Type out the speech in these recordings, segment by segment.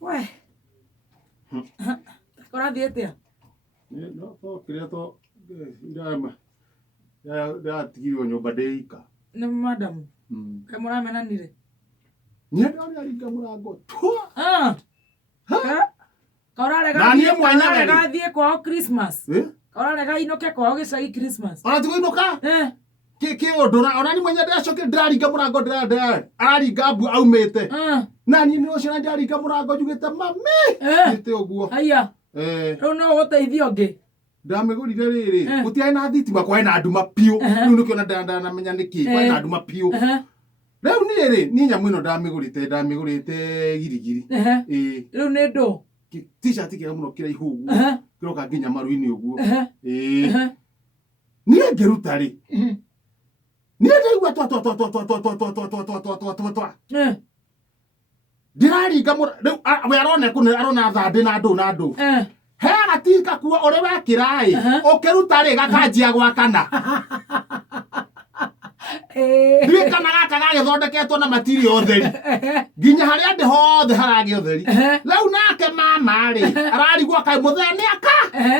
We. Kora thiete. No, to ndama. Ya tigiro nyumba deika. Nĩ madam. Kaĩ mũramenanire? Niĩ ndaringa mũrango. Kaũrarega thiĩ kwao Christmas. Kaũrarega inoke kwao gĩcagi Christmas. Ona tigũinũka? Kĩũndũ ona ni mwenye ndacoke ndaringa mũrango araringa mbu aumĩte. Na niĩ nĩ ũcio ndaringa mũrango njugĩte mami. Nĩte ũguo. Haya. Rĩu no ũteithio ũngĩ. Ndamĩgũrire rĩrĩ gũtiarĩ na thitima kwarĩ na nduma piũ. Rĩu nĩkĩo ndanamenya nĩkĩ kwarĩ na nduma piũ. Rĩu niĩ nyamũ ĩno ndamĩgũrĩte girigiri. Rĩu nĩ ndũ. T-shirt kĩega mũno kĩraihu ũguo. Kĩroka nginya maru-inĩ ũguo. Niĩ ngĩruta rĩ. Niĩ ndaigua twa. Ndĩraringa rĩu we arona thandĩ na ndũ. He agatinga kuo ũrĩ wekĩra ĩ ũkĩruta rĩ gakanjia gwakana. Ndiũĩ kana gaka gagĩthondeketwo na material theri. Nginya harĩa ndĩ hothe haragĩa ũtheri. Rĩu nake mama rĩ ararigwo kaĩ mũthee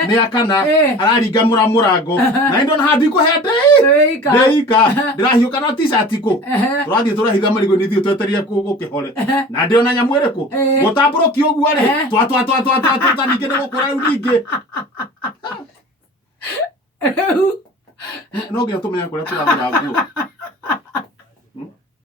nĩ akana araringa mũrango. Na ndona handi kũhe ndeika. Ndĩrahiũka na t-shirt kũ. Tũrathiĩ tũrahitha marigũ nĩ ithuĩ twetereire gũkĩhore. Na ndĩona nyamũ ĩrĩkũ. Gũtambũrũkia ũguo rĩ twa ningĩ nĩ gũkũra rĩu ningĩ. No nginya tũmenye kũrĩa tũragũra nguo.